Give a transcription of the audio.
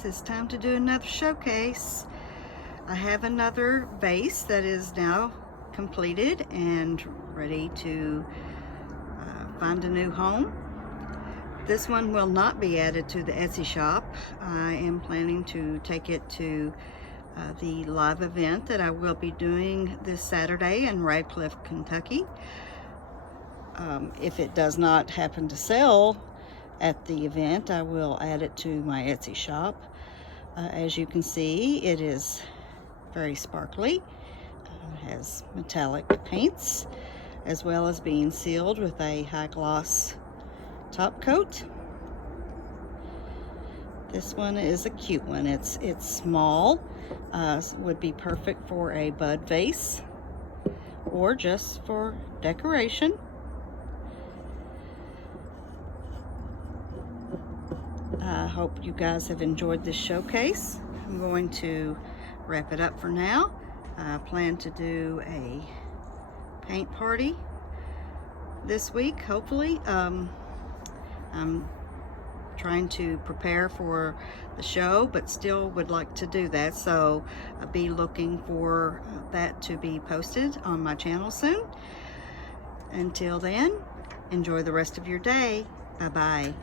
guys, it's time to do another showcase. I have another vase that is now completed and ready to find a new home. This one will not be added to the Etsy shop. I am planning to take it to the live event that I will be doing this Saturday in Radcliffe, Kentucky. If it does not happen to sell at the event, I will add it to my Etsy shop. As you can see, it is very sparkly. Has metallic paints, as well as being sealed with a high gloss top coat. This one is a cute one. It's small, would be perfect for a bud vase or just for decoration. I hope you guys have enjoyed this showcase. I'm going to wrap it up for now. I plan to do a paint party this week, hopefully. I'm trying to prepare for the show, but still would like to do that, so I'll be looking for that to be posted on my channel soon. Until then, enjoy the rest of your day. Bye-bye.